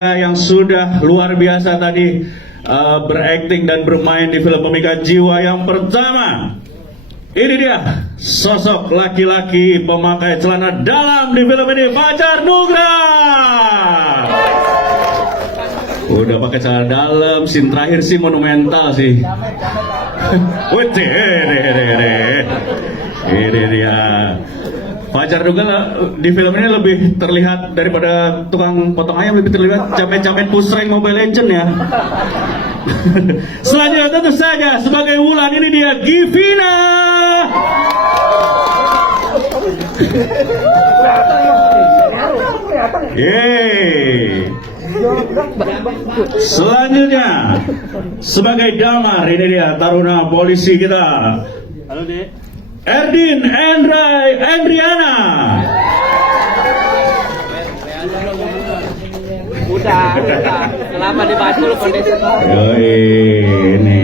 yang sudah luar biasa tadi berakting dan bermain di film Pemikat Jiwa yang pertama. Ini dia sosok laki-laki pemakai celana dalam di film ini, Fajar Nugra. Udah pakai celana dalam, scene terakhir sih monumental sih. Ini dia. Fajar Nugra di film ini lebih terlihat daripada tukang potong ayam, lebih terlihat jamet-jamet pusreng Mobile Legend ya. Selanjutnya tentu saja sebagai Wulan, ini dia Givina. Yeay. Selanjutnya sebagai Damar, ini dia taruna polisi kita. Halo Dek. Erdin Endriana. Udah. Lama dibahas dulu kondisi. Yoi, ini.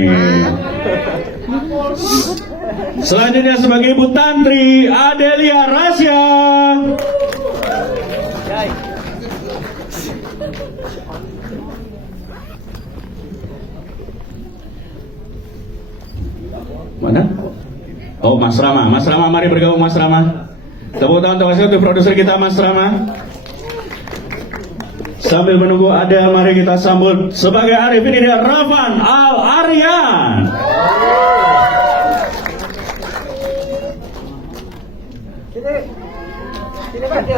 Selanjutnya sebagai Ibu Tantri, Adelia Rasya. Mana? Oh, Mas Rama. Mas Rama, mari bergabung Mas Rama. Tepuk tangan untuk produser kita Mas Rama. Sambil menunggu ada, mari kita sambut sebagai Arif, ini dia Ravan Al-Aryan.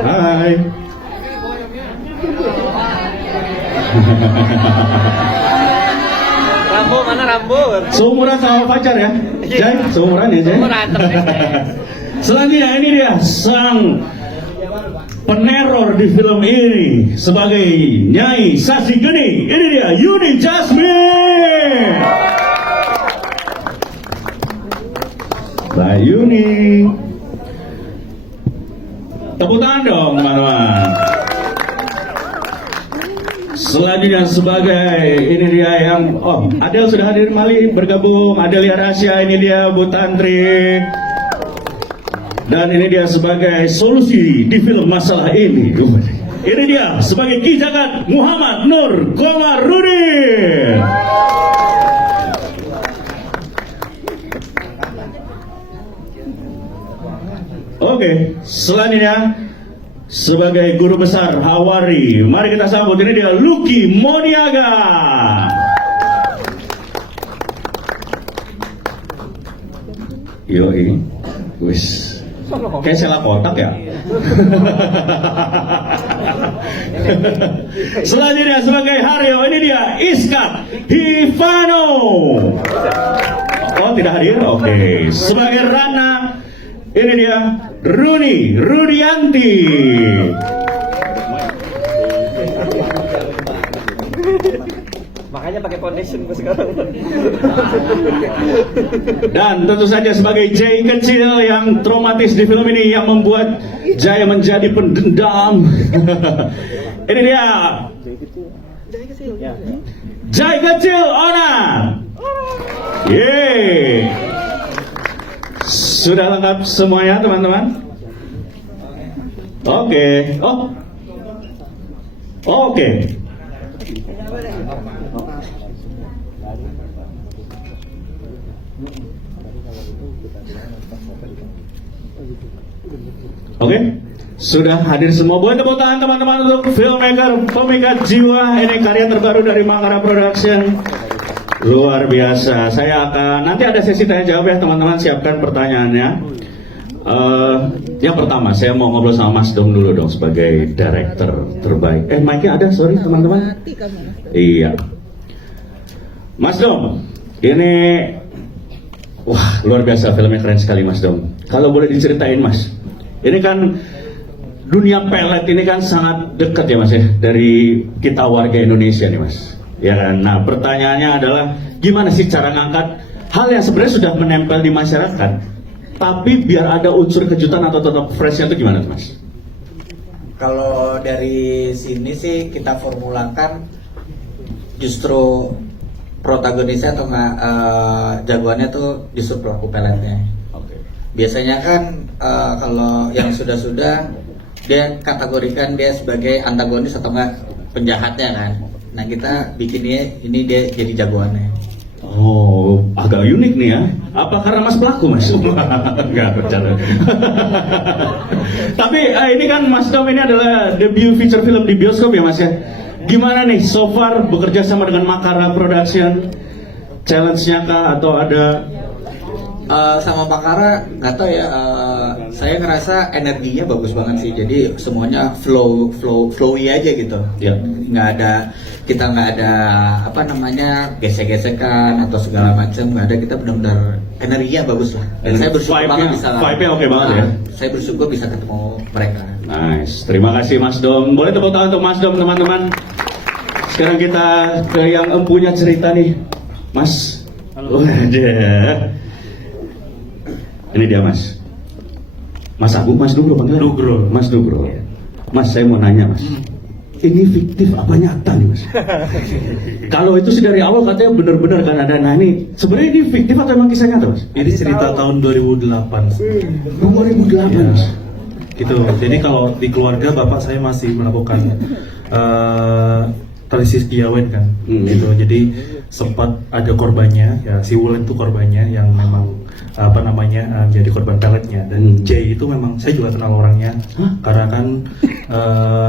Hai. Rambo mana Rambo? Seumuran sama Fajar ya? Jai, seumuran ya Jai? Seumuran, Selanjutnya ini dia sang peneror di film ini sebagai Nyai Sasi Geni. Ini dia Yuni Jasmine. Mbak Yuni. Tepuk tangan dong teman-teman. Selanjutnya sebagai ini dia yang Adel sudah hadir kembali bergabung, Adelia Rasya, ini dia Bu Tantri. Dan ini dia sebagai solusi di film masalah ini. Ini dia sebagai Ki Jagat Muhammad Nur Komarudin. Oke, selanjutnya sebagai guru besar Hawari, mari kita sambut, ini dia Lucky Moniaga. Yoi, wis. Kayak salah kotak ya. Selanjutnya sebagai Haryo, ini dia Iskat Hivano. Oh, tidak hadir? Oke. Sebagai Rana, ini dia Runi Rudianti. Makanya pakai foundation sekarang. Dan tentu saja sebagai Jay kecil yang traumatis di film ini, yang membuat Jay menjadi pendendam. Ini dia Jay kecil Ona. Yeay. Sudah lengkap semuanya teman-teman? Oke. Oke. Oke, sudah hadir semua. Buat tepuk tangan teman-teman untuk filmmaker Pemikat Jiwa. Ini karya terbaru dari Makara Production. Luar biasa. Saya akan nanti ada sesi tanya jawab ya teman-teman. Siapkan pertanyaannya. Yang pertama saya mau ngobrol sama Mas Dom dulu dong sebagai director terbaik. Mic-nya ada, sorry teman-teman. Iya. Mas Dom, ini wah luar biasa, filmnya keren sekali Mas Dom. Kalau boleh diceritain Mas, ini kan dunia pelet ini kan sangat dekat ya Mas ya dari kita warga Indonesia nih Mas. Ya kan? Nah pertanyaannya adalah gimana sih cara ngangkat hal yang sebenarnya sudah menempel di masyarakat, tapi biar ada unsur kejutan atau tetap freshnya itu gimana Mas? Kalau dari sini sih kita formulakan justru protagonisnya atau jagoannya tuh justru pelaku peletnya. Biasanya kan kalau yang sudah dia kategorikan dia sebagai antagonis atau enggak penjahatnya kan. Nah kita bikinnya ini dia jadi jagoannya. Oh, agak unik nih ya. Apa karena Mas pelaku, Mas? Enggak, bercanda. Tapi ini kan Mas Dom ini adalah debut feature film di bioskop ya, Mas ya. Gimana nih so far bekerja sama dengan Makara Production? Challenge-nya kah atau ada Sama Makara nggak tahu ya, saya ngerasa energinya bagus banget sih, jadi semuanya flowy aja gitu. Ya. Kita nggak ada apa namanya gesek-gesekan atau segala macam, nggak ada. Kita benar-benar energinya bagus lah. Dan saya bersyukur banget bisa. Vibe-nya oke banget ya. Saya bersyukur bisa ketemu mereka. Nice, terima kasih Mas Dom. Boleh tepuk tangan untuk Mas Dom teman-teman. Sekarang kita ke yang empunya cerita nih, Mas. Halo. Ini dia Mas. Mas Agung, Mas Dugro panggilnya? Dugro. Mas Dugro. Mas, saya mau nanya Mas. Ini fiktif apa nyata nih Mas? Kalau itu sih dari awal katanya benar-benar kan ada. Nah ini sebenarnya ini fiktif atau emang kisah nyata Mas? Ini cerita tahun 2008. 2008 Ya, Mas. gitu. Jadi kalau di keluarga bapak saya masih melakukan tradisi giawen kan, gitu. Jadi sempat ada korbannya, ya si Wulan itu korbannya yang memang apa namanya jadi korban peletnya. Dan J itu memang saya juga kenal orangnya. Karena kan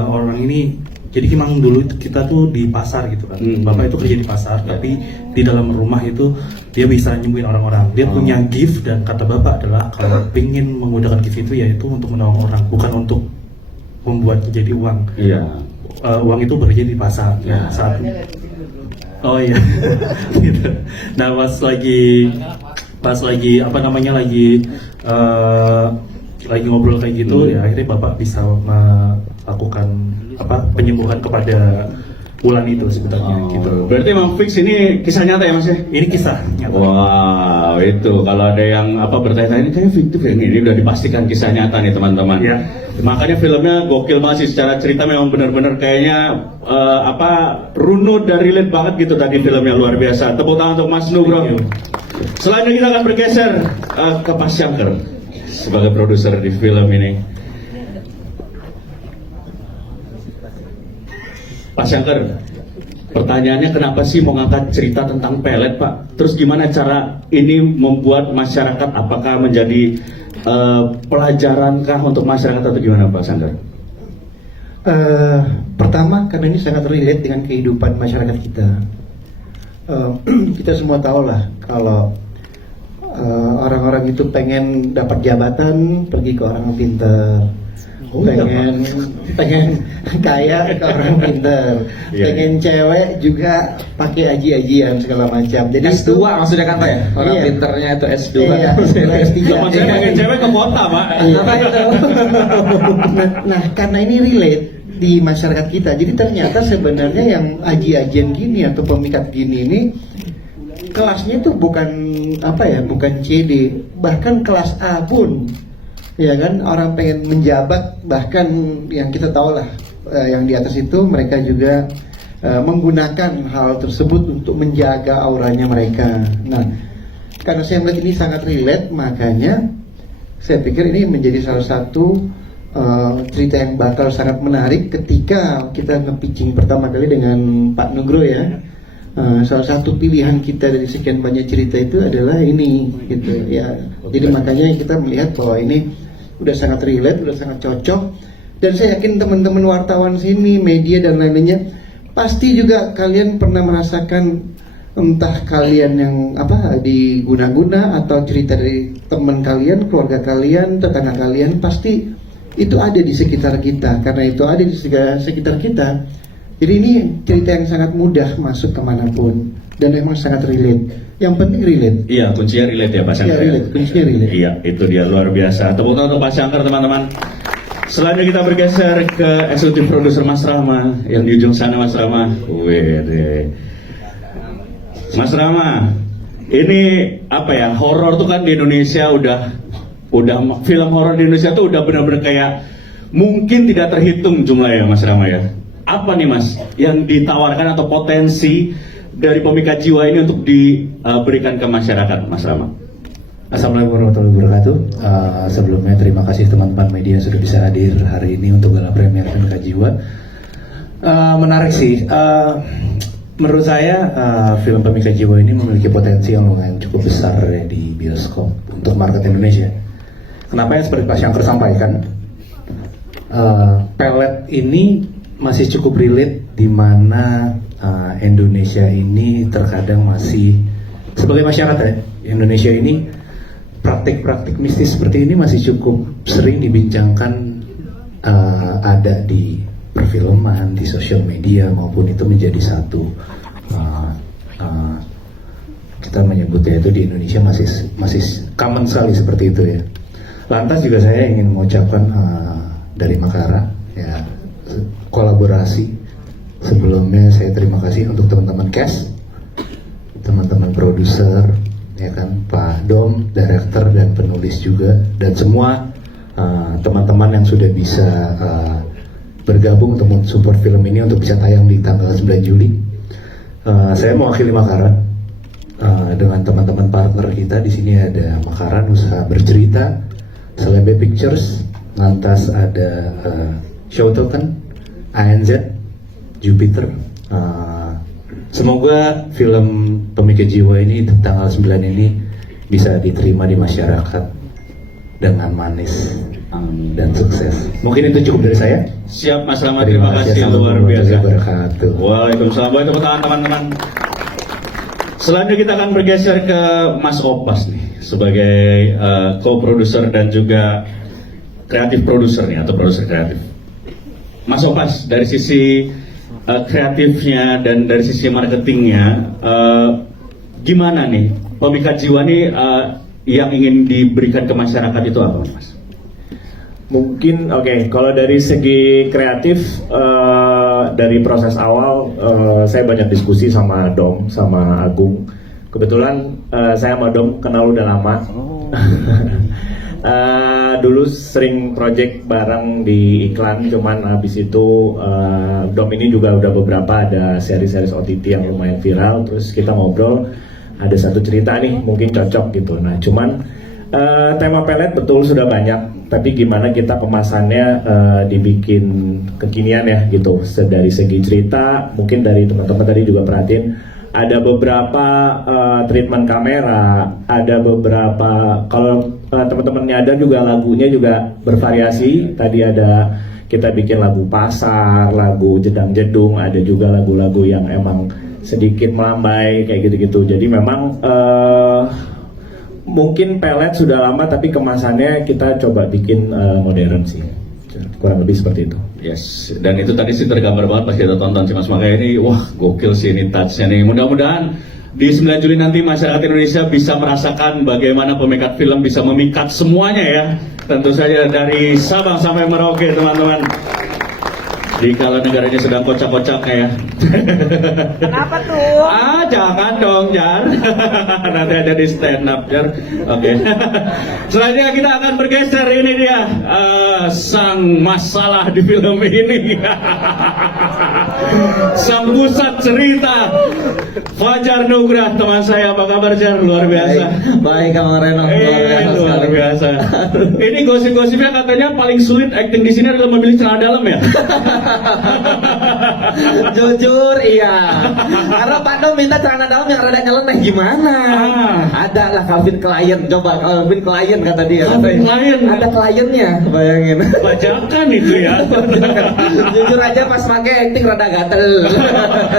orang ini, jadi memang dulu kita tuh di pasar gitu kan. Bapak itu kerja di pasar, tapi di dalam rumah itu dia bisa nyembuhin orang-orang. Dia punya gift, dan kata bapak adalah kalau pingin menggunakan gift itu yaitu untuk menolong orang, bukan untuk membuat jadi uang. Iya. Uang itu bekerja di pasar ya, saat. Oh iya. Gitu. Nah pas lagi apa namanya lagi ngobrol kayak gitu ya, akhirnya bapak bisa melakukan apa penyembuhan kepada Wulan itu sebenarnya gitu. Berarti emang fix ini kisah nyata ya Mas ya? Ini kisah nyata. Wow, itu kalau ada yang apa bertanya-tanya ini kayaknya fiktif ya, ini udah dipastikan kisah nyata nih teman-teman. Ya. Makanya filmnya gokil banget sih, secara cerita memang benar-benar kayaknya runut dan relate banget gitu tadi, filmnya luar biasa. Tepuk tangan untuk Mas Nugroho. Selanjutnya kita akan bergeser ke Pak Syangker sebagai produser di film ini. Pak Syangker, pertanyaannya kenapa sih mau ngangkat cerita tentang pelet Pak? Terus gimana cara ini membuat masyarakat, apakah menjadi pelajaran kah untuk masyarakat atau gimana Pak Syangker? Pertama, karena ini sangat relate dengan kehidupan masyarakat kita. Kita semua tahu lah kalau orang-orang itu pengen dapat jabatan pergi ke orang pintar, pengen kaya ke orang pintar, pengen cewek juga pakai aji-ajian segala macam. Jadi S2 maksudnya kan Pak ya? Orang pinternya itu S2. Iya, S3. Saya pengen cewek ke kota Pak. Apa itu? Nah, karena ini relate di masyarakat kita, jadi ternyata sebenarnya yang aji-ajian gini atau pemikat gini ini kelasnya itu bukan bukan CD, bahkan kelas A pun, ya kan, orang pengen menjabat, bahkan yang kita tahu lah, yang di atas itu mereka juga menggunakan hal tersebut untuk menjaga auranya mereka. Nah, karena saya melihat ini sangat relate, makanya saya pikir ini menjadi salah satu cerita yang bakal sangat menarik ketika kita nge-pitching pertama kali dengan Pak Nugroho ya. Salah satu pilihan kita dari sekian banyak cerita itu adalah ini gitu ya. Jadi makanya kita melihat bahwa ini udah sangat relate, udah sangat cocok, dan saya yakin teman-teman wartawan sini, media dan lain-lainnya pasti juga kalian pernah merasakan, entah kalian yang diguna-guna atau cerita dari teman kalian, keluarga kalian, tetangga kalian, pasti itu ada di sekitar kita. Karena itu ada di sekitar kita, jadi ini cerita yang sangat mudah masuk kemanapun dan memang sangat relate. Yang penting relate. Iya, kuncinya relate ya Pak Syangker. Iya, relate. Kuncinya relate. Iya, itu dia, luar biasa. Tepuk tangan untuk Pak Syangker teman-teman. Selanjutnya kita bergeser ke eksekutif produser Mas Rama yang di ujung sana. Mas Rama, wede. Mas Rama, ini apa ya, horor tuh kan di Indonesia udah film horor di Indonesia tuh udah benar-benar kayak mungkin tidak terhitung jumlahnya Mas Rama ya. Apa nih Mas yang ditawarkan atau potensi dari Pemikat Jiwa ini untuk diberikan ke masyarakat, Mas Rama? Assalamualaikum warahmatullahi wabarakatuh. Sebelumnya terima kasih teman-teman media yang sudah bisa hadir hari ini untuk gala premier Pemikat Jiwa. Menarik sih. Menurut saya film Pemikat Jiwa ini memiliki potensi yang lumayan cukup besar ya di bioskop untuk market Indonesia. Kenapa yang seperti Pak Syangker sampaikan, pelet ini masih cukup relate di mana Indonesia ini terkadang masih sebagai masyarakat ya, Indonesia ini praktik-praktik mistis seperti ini masih cukup sering dibincangkan, ada di perfilman, di sosial media, maupun itu menjadi satu kita menyebutnya itu di Indonesia masih common sekali seperti itu ya. Lantas juga saya ingin mengucapkan dari Makara ya, kolaborasi. Sebelumnya saya terima kasih untuk teman-teman cast, teman-teman produser, ya kan, Pak Dom, director dan penulis juga, dan semua teman-teman yang sudah bisa bergabung untuk mensupport film ini untuk bisa tayang di tanggal 9 Juli. Saya mewakili Makara dengan teman-teman partner kita di sini. Ada Makara Usaha Bercerita, Selebe Pictures, lantas ada Show Token, ANZ, Jupiter. Semoga film Pemikat Jiwa ini tanggal 9 ini bisa diterima di masyarakat dengan manis dan sukses. Mungkin itu cukup dari saya. Siap Mas Rahmat, terima kasih luar biasa. Waalaikumsalam. Boleh tepuk tangan teman-teman. Selanjutnya kita akan bergeser ke Mas Opas nih sebagai co-producer dan juga kreatif produser nih, atau produser kreatif. Mas Opas, dari sisi kreatifnya dan dari sisi marketingnya, gimana nih Pemikat Jiwa nih yang ingin diberikan ke masyarakat itu apa, Mas? Mungkin kalau dari segi kreatif, dari proses awal saya banyak diskusi sama Dom, sama Agung. Kebetulan saya sama Dom kenal udah lama. Dulu sering project bareng di iklan, cuman habis itu Dom ini juga udah beberapa ada seri-seri OTT yang lumayan viral. Terus kita ngobrol, ada satu cerita nih mungkin cocok gitu. Nah cuman tema pelet betul sudah banyak, tapi gimana kita kemasannya dibikin kekinian ya gitu. Dari segi cerita, mungkin dari teman-teman tadi juga perhatiin ada beberapa treatment kamera, ada beberapa, kalau teman-teman nyadar juga lagunya juga bervariasi. Tadi ada kita bikin lagu pasar, lagu jedang jedung, ada juga lagu-lagu yang emang sedikit melambai kayak gitu-gitu. Jadi memang mungkin pelet sudah lama, tapi kemasannya kita coba bikin modern sih, kurang lebih seperti itu. Yes, dan itu tadi sih tergambar banget pas kita tonton sih Mas. Makanya ini, wah gokil sih ini touch-nya nih. Mudah-mudahan di 9 Juli nanti masyarakat Indonesia bisa merasakan bagaimana pemikat film bisa memikat semuanya ya. Tentu saja dari Sabang sampai Merauke teman-teman. Di kala negaranya sedang kocak-kocak ya. Kenapa tuh? Jangan dong, Jar. Nanti ada di stand up, Jar. Oke. Selanjutnya kita akan bergeser, ini dia sang masalah di film ini. Sang pusat cerita, Fajar Nugrah, teman saya. Apa kabar, Jar? Luar biasa. Baik, Kang Reno. Luar biasa. Ini gosip-gosipnya katanya paling sulit acting di sini adalah memilih celana dalam ya. Jujur iya, karena Pak Dom minta celana dalam yang rada nyeleneh gimana? Ada lah Calvin Klein, coba Calvin Klein kata dia. Calvin Klein. Ada kliennya, bayangin. Bajakan itu ya. Jujur aja pas pakai acting rada gatel.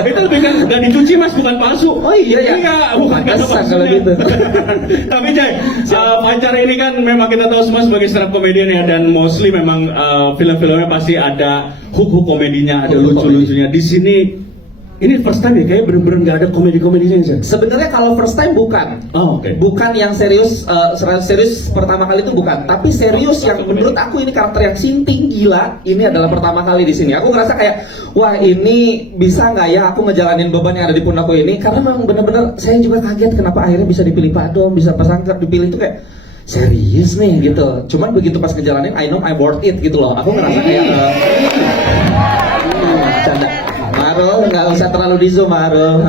Itu lebih kan gak dicuci Mas, bukan palsu. Oh iya ya. Iya, bukan Pantesan kalau gitu. Tapi Jay, Fajar ini kan memang kita tahu semua sebagai stand up comedian ya, dan mostly memang film-filmnya pasti ada hook komedinya, ada lucu-lucunya. Di sini ini first time ya, kayak bener-bener nggak ada komedi-komedinya ya? Sebenarnya kalau first time bukan. Oh, oke. Bukan yang serius, serius pertama kali itu bukan. Tapi serius yang menurut aku ini karakter yang sinting gila. Ini adalah pertama kali di sini. Aku ngerasa kayak, wah ini bisa nggak ya aku ngejalanin beban yang ada di pundakku ini? Karena memang bener-bener saya juga kaget kenapa akhirnya bisa dipilih Pak Dom, bisa Pak Sangker dipilih itu kayak serius nih gitu. Cuman begitu pas ngejalanin, I know I'm worth it gitu loh. Aku ngerasa kayak canda. Maro, nggak usah terlalu di zoom Maro.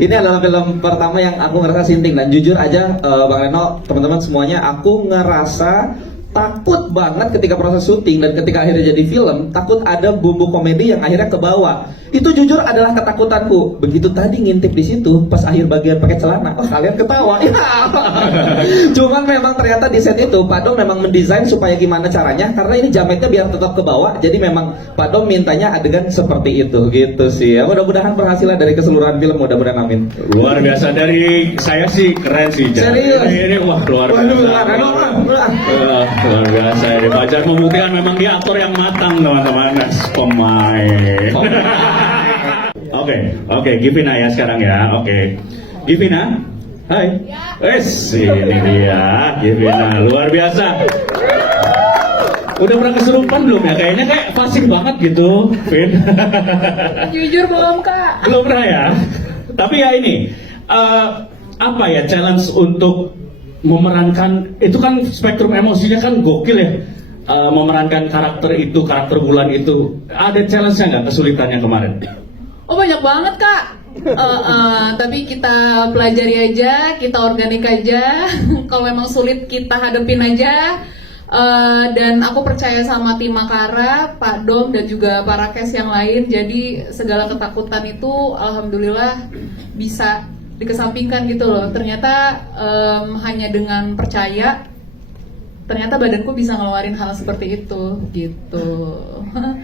Ini adalah film pertama yang aku ngerasa sinting, dan jujur aja Bang Reno, teman-teman semuanya, aku ngerasa takut banget ketika proses syuting dan ketika akhirnya jadi film, takut ada bumbu komedi yang akhirnya ke bawah. Itu jujur adalah ketakutanku. Begitu tadi ngintip di situ, pas akhir bagian pakai celana, oh kalian ketawa. Ya. Cuman memang ternyata di set itu Pak Dom memang mendesain supaya gimana caranya, karena ini jametnya biar tetap ke bawah. Jadi memang Pak Dom mintanya adegan seperti itu, gitu sih. Ya, mudah-mudahan berhasil dari keseluruhan film, mudah-mudahan amin. Luar biasa dari saya sih, keren sih. Jan. Serius? Ini wah luar biasa. Luar biasa. Ini Fajar membuktikan memang dia aktor yang matang teman-teman. Pemain. Oke, Givina ya sekarang ya. Oke, Givina. Hai. Wes, ini dia Givina, luar biasa. Udah pernah kesurupan belum ya? Kayaknya kayak fasih banget gitu, Vin. Jujur belum kak. Belum pernah ya? Tapi ya ini, apa ya challenge untuk memerankan, itu kan spektrum emosinya kan gokil ya. Memerankan karakter itu, karakter Wulan itu, ada challenge-nya nggak, kesulitannya kemarin? Oh banyak banget kak. Tapi kita pelajari aja, kita organik aja. Kalau memang sulit kita hadepin aja. Dan aku percaya sama tim Makara, Pak Dom dan juga para cast yang lain. Jadi segala ketakutan itu alhamdulillah bisa dikesampingkan gitu loh. Ternyata hanya dengan percaya, ternyata badanku bisa ngeluarin hal seperti itu gitu.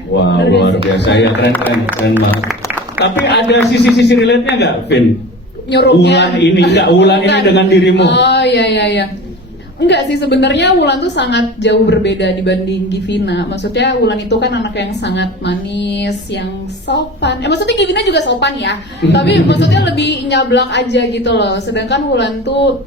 Wah, luar biasa ya, keren banget. Tapi ada sisi-sisi relate-nya nggak, Vin? Nyuruhnya. Wulan ini dengan dirimu. Oh iya. Enggak sih, sebenarnya Wulan tuh sangat jauh berbeda dibanding Givina. Maksudnya Wulan itu kan anak yang sangat manis, yang sopan. Maksudnya Givina juga sopan ya. Tapi maksudnya lebih nyablak aja gitu loh. Sedangkan Wulan tuh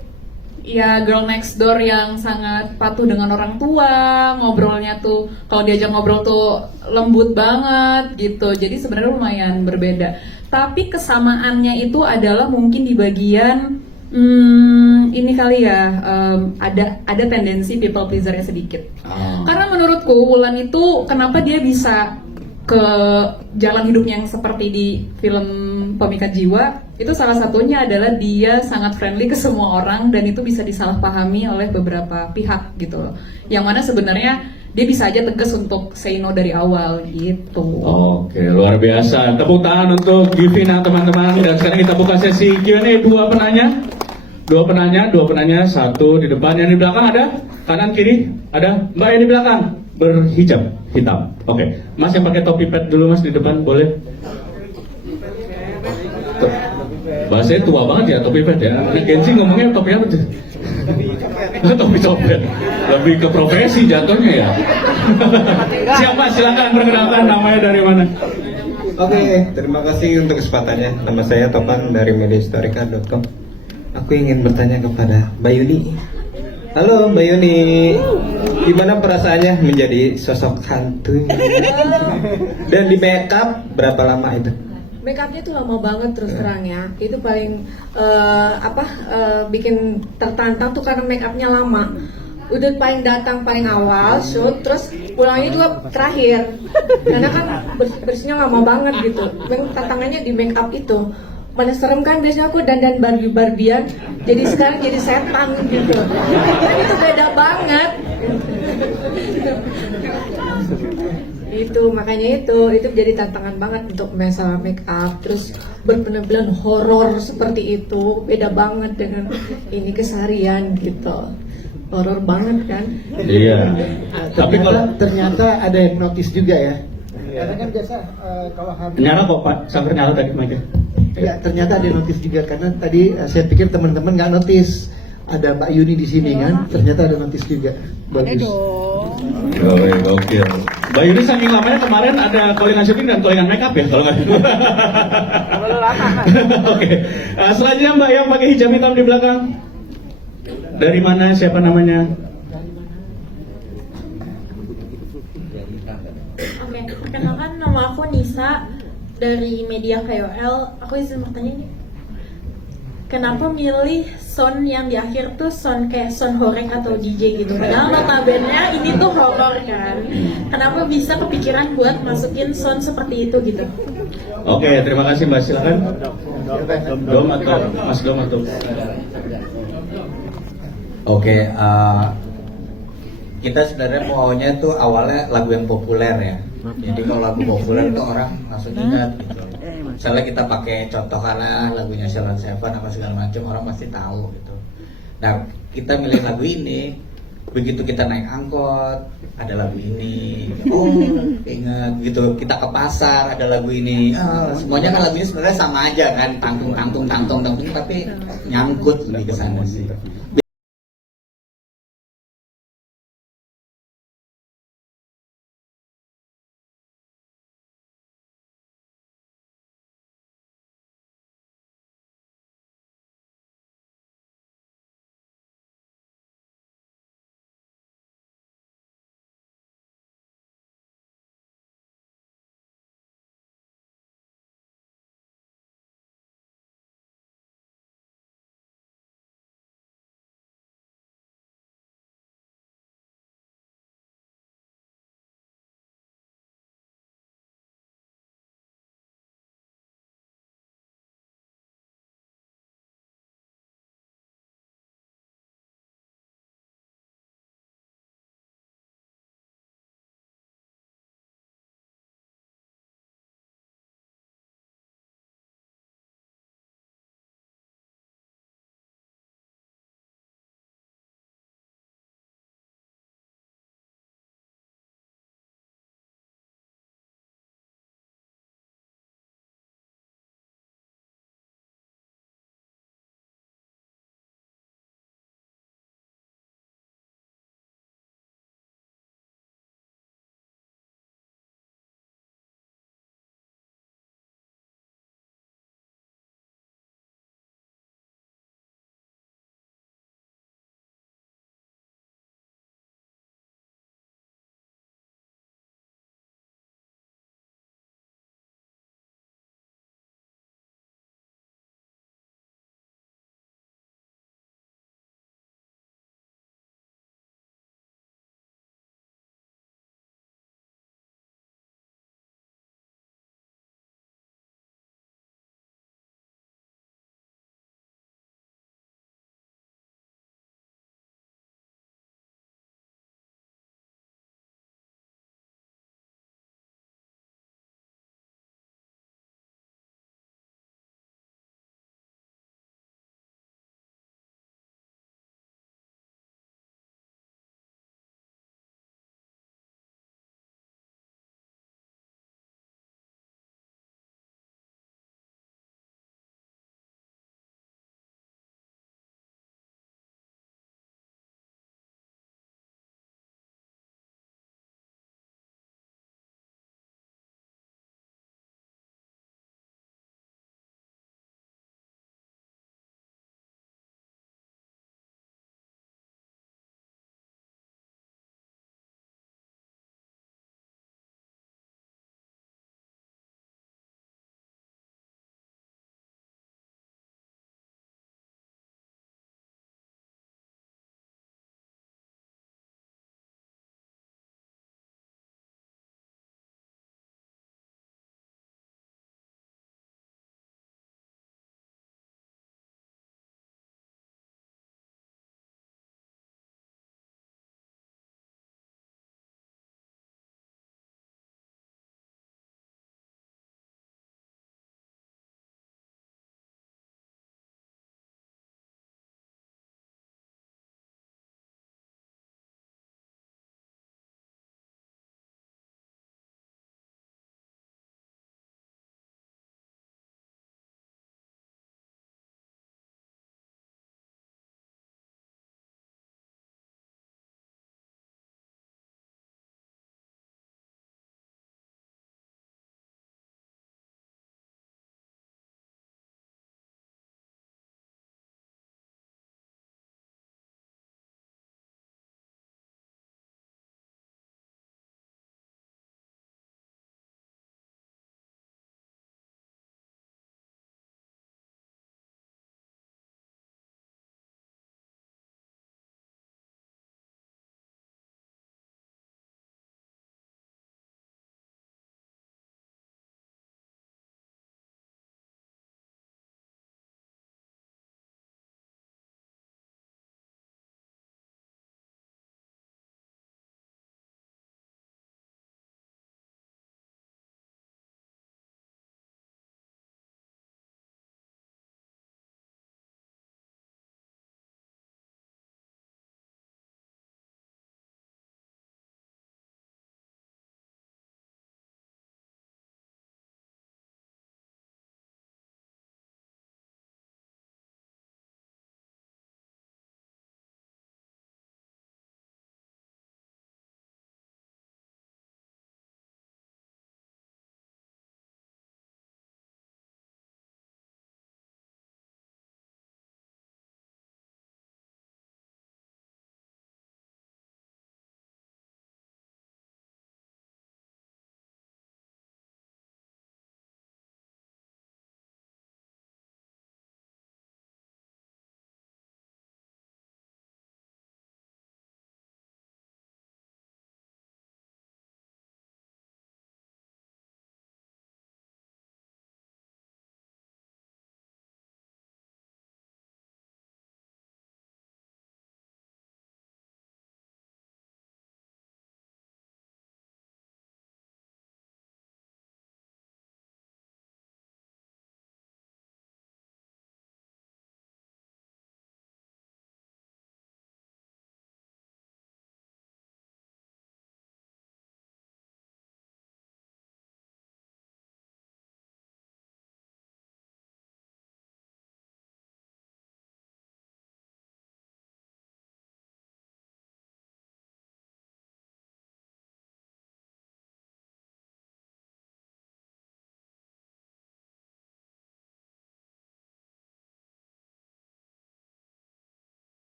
ya girl next door yang sangat patuh dengan orang tua. Ngobrolnya tuh kalau diajak ngobrol tuh lembut banget gitu. Jadi sebenarnya lumayan berbeda. Tapi kesamaannya itu adalah mungkin di bagian ini kali ya, ada tendensi people pleaser-nya sedikit. Karena menurutku Wulan itu kenapa dia bisa ke jalan hidupnya yang seperti di film Pemikat Jiwa, itu salah satunya adalah dia sangat friendly ke semua orang dan itu bisa disalahpahami oleh beberapa pihak gitu loh. Yang mana sebenarnya dia bisa aja tegas untuk say no dari awal gitu. Oke, luar biasa. Tepuk tangan untuk Givina teman-teman. Dan sekarang kita buka sesi Q&A. Dua penanya, satu di depan, yang di belakang ada, kanan kiri ada, Mbak yang di belakang berhijab hitam. Oke, Mas yang pakai topi pet dulu Mas di depan, boleh? Bahasanya tua banget ya topi pet ya. Gensi ngomongnya topi apa tuh? Topi copet. Lebih ke profesi jatuhnya ya. Siapa? Silakan perkenalkan namanya dari mana? Oke, terima kasih untuk kesempatannya. Nama saya Topan dari mediahistorica.com. Aku ingin bertanya kepada Mbak Yuni. Halo Mbak Yuni, gimana perasaannya menjadi sosok hantu? Dan di makeup berapa lama itu? Makeupnya tuh lama banget terus terang ya. Itu paling bikin tertantang tuh karena makeupnya lama. Udah paling datang paling awal shoot, terus pulangnya juga terakhir. Karena kan bersihnya lama banget gitu. Memang tantangannya di makeup itu. Mana serem kan, biasanya aku dandan Barbie-Barbian, jadi sekarang jadi setan gitu. Kan itu beda banget. Makanya itu jadi tantangan banget untuk masalah make up. Terus berpenampilan horor seperti itu beda banget dengan ini keseharian gitu. Horor banget kan? Iya. Tapi kalau ternyata ada yang notice juga ya. Karena kan biasa kalau habis nyala kok Pak, sampai nyala tadi mic-nya. ya ternyata ada notice juga karena tadi saya pikir teman-teman nggak notice ada Mbak Yuni di sini kan, ternyata ada notice juga. Bagus. Oke. Mbak Yuni saking lamanya kemarin ada callingan syuting dan callingan makeup ya kalau nggak. Oke. Selanjutnya Mbak yang pakai hijab hitam di belakang. Dari mana? Siapa namanya? Oke, perkenalkan nama aku Nisa dari media KOL. Aku izin bertanya nih, kenapa milih sound yang di akhir tuh sound kayak sound horek atau DJ gitu? Padahal notabene ini tuh horor kan. Kenapa bisa kepikiran buat masukin sound seperti itu gitu? Oke, terima kasih Mbak. Silakan. Dom atau Mas Dom atau? Oke, kita sebenarnya maunya tuh awalnya lagu yang populer ya. Jadi kalau lagu populer tuh orang langsung ingat gitu. Misalnya kita pakai contoh karena lagunya Sheila Seven apa segala macam orang pasti tahu gitu. Nah kita milih lagu ini, begitu kita naik angkot ada lagu ini, oh ingat gitu. Kita ke pasar ada lagu ini, semuanya kan lagunya sebenarnya sama aja kan, tangtung tapi nyangkut lebih ke sana sih.